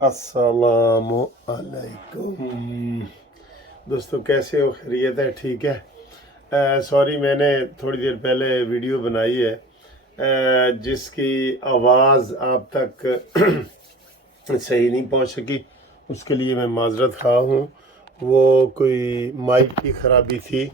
अस्सलामु अलैकुम दोस्तों, कैसे हो? खैरियत है? ठीक है। सॉरी, मैंने थोड़ी देर पहले वीडियो बनाई है जिसकी आवाज़ आप तक सही नहीं पहुंच सकी। उसके लिए मैं माजरत खा हूँ। वो कोई माइक की ख़राबी थी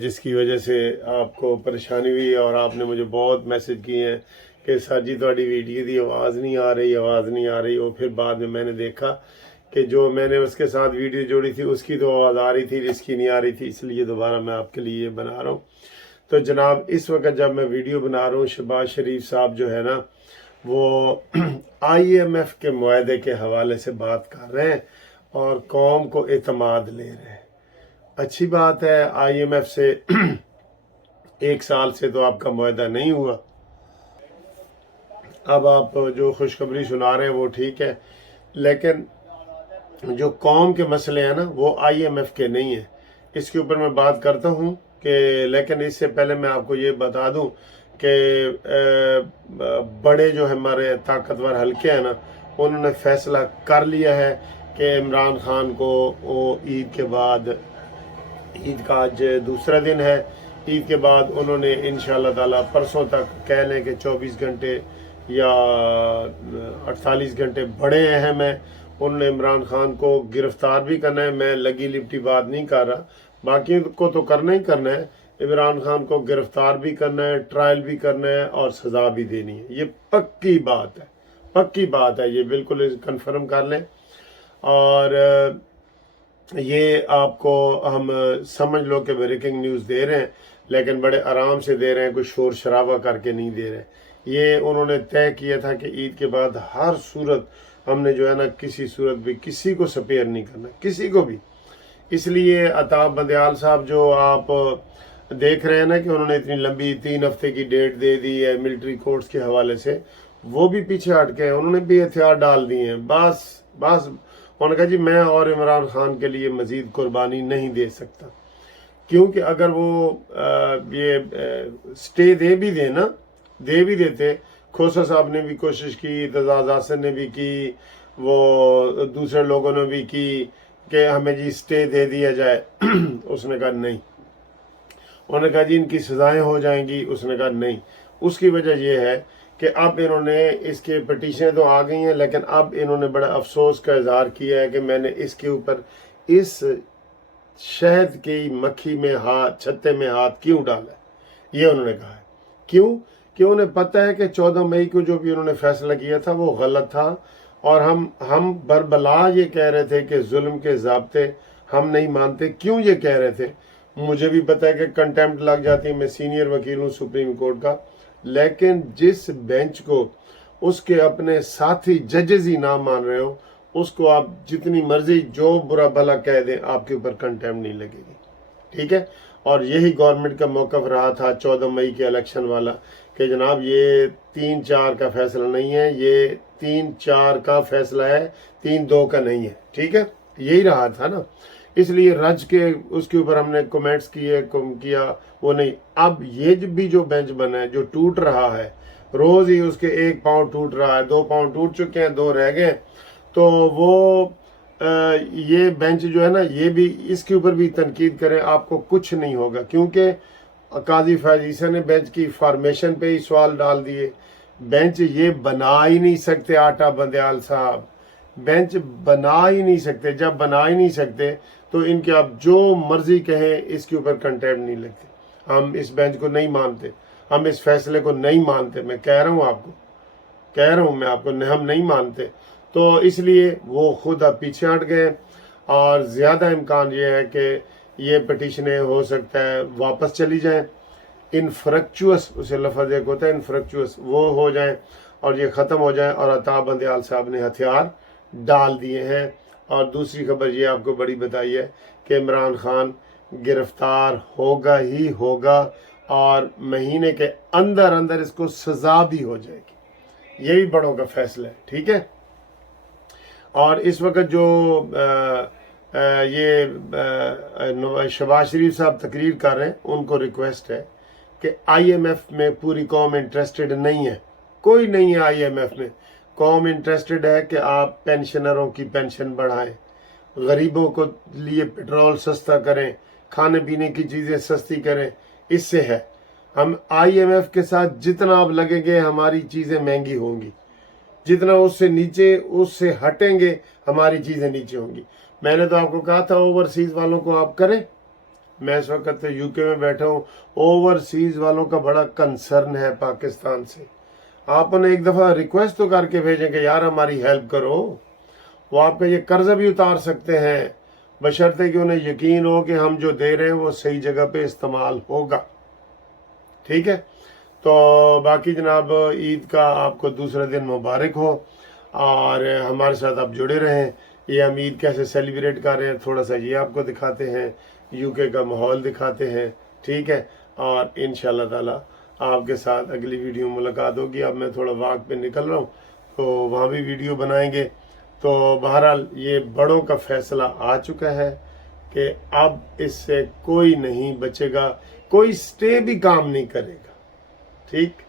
जिसकी वजह से आपको परेशानी हुई, और आपने मुझे बहुत मैसेज किए हैं कि सर जी थोड़ी वीडियो की आवाज़ नहीं आ रही, आवाज़ नहीं आ रही। और फिर बाद में मैंने देखा कि जो मैंने उसके साथ वीडियो जोड़ी थी उसकी तो आवाज़ आ रही थी, जिसकी नहीं आ रही थी, इसलिए दोबारा मैं आपके लिए ये बना रहा हूँ। तो जनाब, इस वक्त जब मैं वीडियो बना रहा हूँ, शहबाज शरीफ साहब जो है ना, वो IMF के मुआहदे के हवाले से बात कर रहे हैं और कौम को एतमाद ले रहे हैं। अच्छी बात है। IMF से 1 साल से तो आपका मुआहदा नहीं हुआ। अब आप जो खुशखबरी सुना रहे हैं वो ठीक है, लेकिन जो कौम के मसले हैं ना वो IMF के नहीं है। इसके ऊपर मैं बात करता हूँ कि, लेकिन इससे पहले मैं आपको ये बता दूँ कि बड़े जो हमारे ताकतवर हल्के हैं ना, उन्होंने फैसला कर लिया है कि इमरान खान को वो ईद के बाद, ईद का आज दूसरा दिन है, ईद के बाद उन्होंने इंशाअल्लाह ताला परसों तक, कह लें कि 24 घंटे या 48 घंटे बड़े अहम हैं। उन्होंने इमरान खान को गिरफ्तार भी करना है। मैं लगी लिपटी बात नहीं कर रहा, बाकी को तो करना ही करना है। इमरान खान को गिरफ्तार भी करना है, ट्रायल भी करना है और सज़ा भी देनी है। ये पक्की बात है, पक्की बात है, ये बिल्कुल कंफर्म कर लें। और ये आपको हम समझ लो कि ब्रेकिंग न्यूज़ दे रहे हैं, लेकिन बड़े आराम से दे रहे हैं, कोई शोर शराबा करके नहीं दे रहे। ये उन्होंने तय किया था कि ईद के बाद हर सूरत हमने जो है ना, किसी सूरत भी किसी को स्पेयर नहीं करना, किसी को भी। इसलिए अताब बंदयाल साहब जो आप देख रहे हैं ना कि उन्होंने इतनी लंबी 3 हफ्ते की डेट दे दी है मिलिट्री कोर्ट्स के हवाले से, वो भी पीछे हट के उन्होंने भी हथियार डाल दिए हैं। बस बस उन्होंने कहा जी मैं और इमरान खान के लिए मजीद कुर्बानी नहीं दे सकता, क्योंकि अगर वो स्टे दे भी दे ना, दे भी देते, खोसा साहब ने भी कोशिश की, तजाज आसन ने भी की, वो दूसरे लोगों ने भी की कि हमें जी स्टे दे दिया जाए। उसने कहा नहीं। उन्होंने कहा जी इनकी सजाएं हो जाएंगी, उसने कहा नहीं। उसकी वजह यह है कि अब इन्होंने, इसके पटिशनें तो आ गई हैं, लेकिन अब इन्होंने बड़ा अफसोस का इजहार किया है कि मैंने इसके ऊपर इस शहद की मक्खी में हाथ, छत्ते में हाथ क्यों डाला, ये उन्होंने कहा है। क्यों? कि उन्हें पता है कि 14 मई को जो भी उन्होंने फैसला किया था वो गलत था, और हम बरबला ये कह रहे थे कि जुल्म के ज़ाब्ते हम नहीं मानते। क्यों ये कह रहे थे? मुझे भी पता है कि कंटेम्प्ट लग जाती है, मैं सीनियर वकील हूँ सुप्रीम कोर्ट का, लेकिन जिस बेंच को उसके अपने साथी जजेस ही ना मान रहे हो, उसको आप जितनी मर्जी जो बुरा भला कह दें, आपके ऊपर कंटेम्प्ट नहीं लगेगी। ठीक है? और यही गवर्नमेंट का मौक़िफ़ रहा था 14 मई के इलेक्शन वाला कि जनाब ये 3-4 का फैसला नहीं है, ये 3-4 का फैसला है, 3-2 का नहीं है। ठीक है? यही रहा था ना, इसलिए रज के उसके ऊपर हमने कमेंट्स किया वो नहीं। अब ये भी जो बेंच बना है, जो टूट रहा है, रोज ही उसके 1 पाँव टूट रहा है, 2 पाँव टूट चुके हैं, 2 रह गए, तो वो ये बेंच जो है ना, ये भी, इसके ऊपर भी तनकीद करें, आपको कुछ नहीं होगा, क्योंकि काजी फैज ईसा ने बेंच की फॉर्मेशन पे ही सवाल डाल दिए। बेंच ये बना ही नहीं सकते, आटा बंदयाल साहब बेंच बना ही नहीं सकते। जब बना ही नहीं सकते तो इनके आप जो मर्जी कहें, इसके ऊपर कंटेम्प्ट नहीं लगते। हम इस बेंच को नहीं मानते, हम इस फैसले को नहीं मानते। मैं कह रहा हूँ आपको, कह रहा हूँ मैं आपको, हम नहीं मानते। तो इसलिए वो खुद अब पीछे हट गए, और ज़्यादा इम्कान ये है कि ये पटिशनें हो सकता है वापस चली जाएं, इनफ्रक्चुअस, उसे लफ्ज़ एक होता है इनफ्रक्चुअस, वो हो जाए और ये ख़त्म हो जाए। और अताब बंदयाल साहब ने हथियार डाल दिए हैं। और दूसरी खबर ये आपको बड़ी बताई है कि इमरान खान गिरफ्तार होगा ही होगा, और महीने के अंदर अंदर इसको सज़ा भी हो जाएगी। ये भी बड़ों का फैसला है। ठीक है? और इस वक्त जो ये शहबाज शरीफ साहब तकरीर कर रहे हैं, उनको रिक्वेस्ट है कि IMF में पूरी कौम इंटरेस्टेड नहीं है, कोई नहीं है IMF में। قوم انٹرسٹڈ ہے کہ آپ پینشنروں کی پینشن بڑھائیں، غریبوں کو لیے پیٹرول سستا کریں، کھانے پینے کی چیزیں سستی کریں. اس سے ہے ہم آئی ایم ایف کے ساتھ جتنا آپ لگیں گے ہماری چیزیں مہنگی ہوں گی، جتنا اس سے نیچے اس سے ہٹیں گے ہماری چیزیں نیچے ہوں گی. میں نے تو آپ کو کہا تھا اوورسیز والوں کو آپ کریں. میں اس وقت یو کے میں بیٹھا ہوں، اوورسیز والوں کا بڑا کنسرن ہے پاکستان سے. آپ انہیں ایک دفعہ ریکویسٹ تو کر کے بھیجیں کہ یار ہماری ہیلپ کرو. وہ آپ کا یہ قرضہ بھی اتار سکتے ہیں بشرطے کہ انہیں یقین ہو کہ ہم جو دے رہے ہیں وہ صحیح جگہ پہ استعمال ہوگا. ٹھیک ہے. تو باقی جناب عید کا آپ کو دوسرا دن مبارک ہو، اور ہمارے ساتھ آپ جڑے رہیں. یہ ہم عید کیسے سیلیبریٹ کر رہے ہیں تھوڑا سا یہ آپ کو دکھاتے ہیں، یو کے کا ماحول دکھاتے ہیں. ٹھیک ہے. اور انشاءاللہ تعالی آپ کے ساتھ اگلی ویڈیو میں ملاقات ہوگی. اب میں تھوڑا واک پہ نکل رہا ہوں تو وہاں بھی ویڈیو بنائیں گے. تو بہرحال یہ بڑوں کا فیصلہ آ چکا ہے کہ اب اس سے کوئی نہیں بچے گا، کوئی سٹے بھی کام نہیں کرے گا. ٹھیک.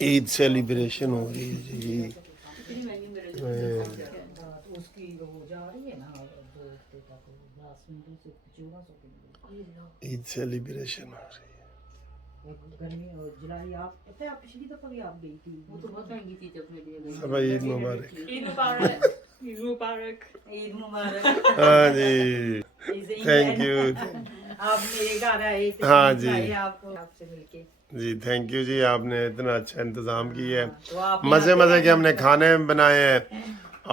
عید سیلیبریشن ہو رہی ہے جی. اس کی ہو جا رہی ہے نا 2 ہفتے تک 10 منٹ سے 1400 عید سیلیبریشن ہو رہی ہے. گرمی جولائی. آپ پتہ ہے آپ پچھلی دفعہ بھی آپ گئی تھی، وہ تو بہت مہنگی تھی جب میں لے گئی. سب عید مبارک. عید مبارک. عید مبارک. عید مبارک. ہاں جی تھینک یو. آپ میرے گھر آئے تھے. ہاں جی آپ کو آپ سے مل کے جی تھینک یو جی. آپ نے اتنا اچھا انتظام کیا ہے، تو آپ مزے مزے کے ہم نے کھانے بنائے ہیں،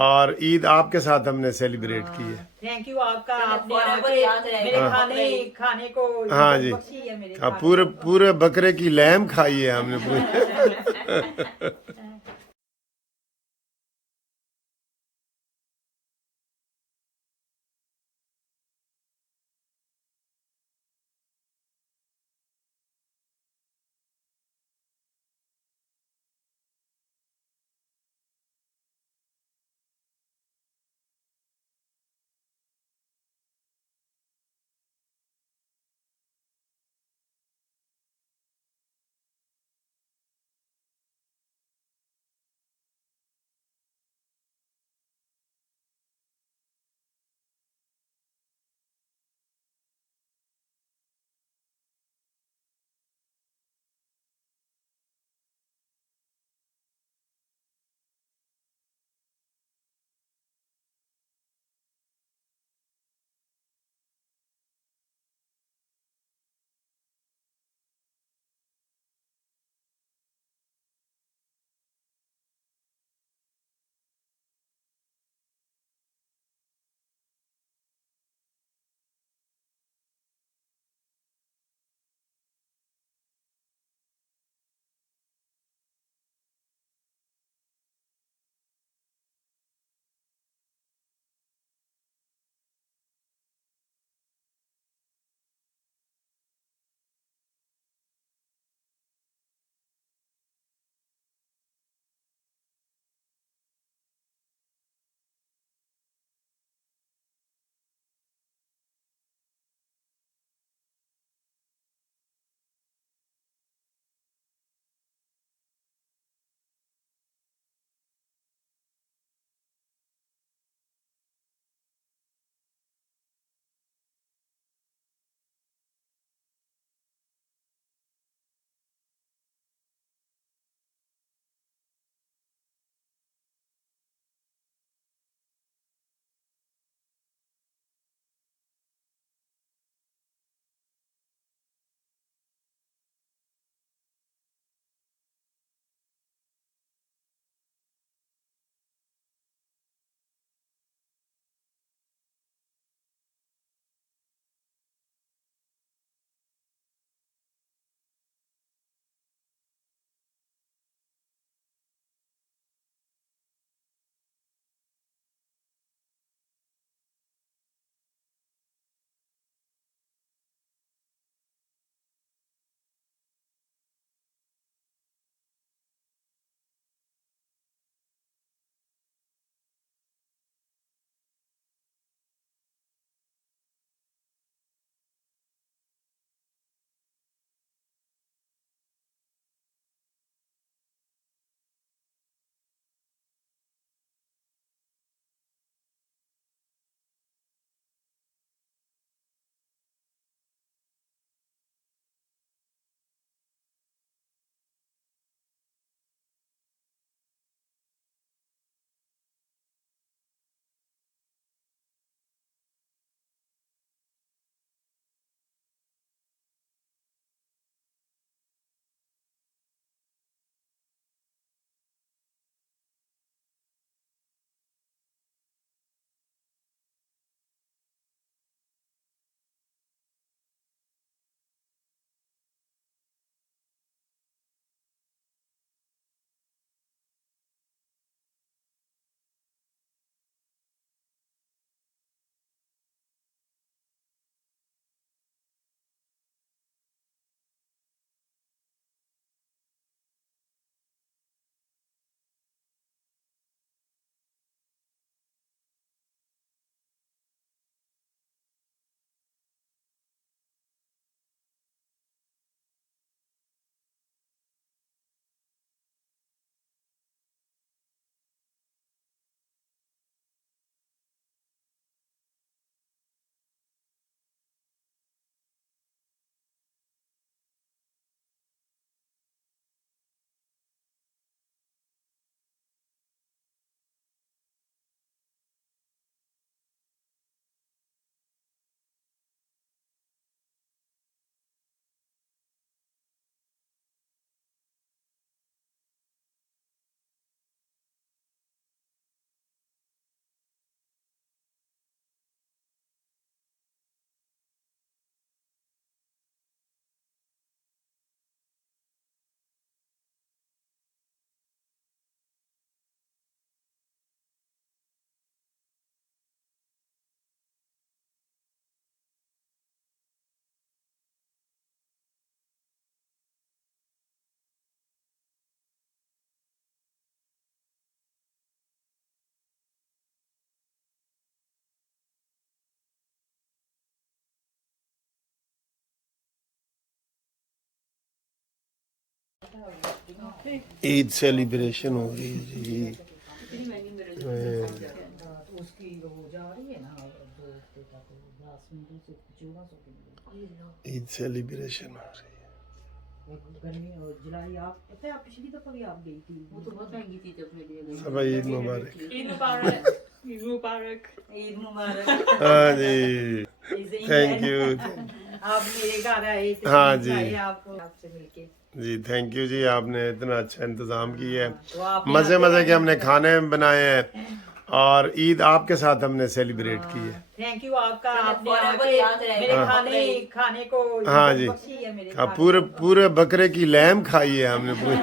اور عید آپ کے ساتھ ہم نے سیلیبریٹ کی ہے. تھینک یو آپ کا. آپ forever یاد رہے میرے گا. کھانے کو ہاں جی بخشی ہے میرے پورے بکرے کی لحم کھائی ہے ہم نے پوری. ईद सेलिब्रेशन हो रही है जी। इतनी महंगी मेरे तो उसकी हो जा रही है ना 2 हफ्ते तक 10 से 1400 की ईद सेलिब्रेशन हो रही है। गर्मी और जुलाई आप पता है आप पिछली दफा भी आप गई थी वो तो बहुत महंगी चीज अपने लिए गई। सब ईद मुबारक। ईद मुबारक। ईद मुबारक। ईद मुबारक हाँ जी, थैंक यू आप मेरे घर आए तो हाँ मैं जी। आए आपको आपसे मिलके जी, थैंक यू जी, आपने इतना अच्छा इंतजाम किया है। तो आप मज़े मज़े के हमने खाने बनाए हैं और ईद आपके साथ हमने सेलिब्रेट की है। थैंक यू आपका आपने forever आके याद रहेगा। मेरे हाँ। खाने को हाँ जी। बख्शी है मेरे हाँ, खाने पूरे को। पूरे बकरे की लैम खाई है हमने पूरे।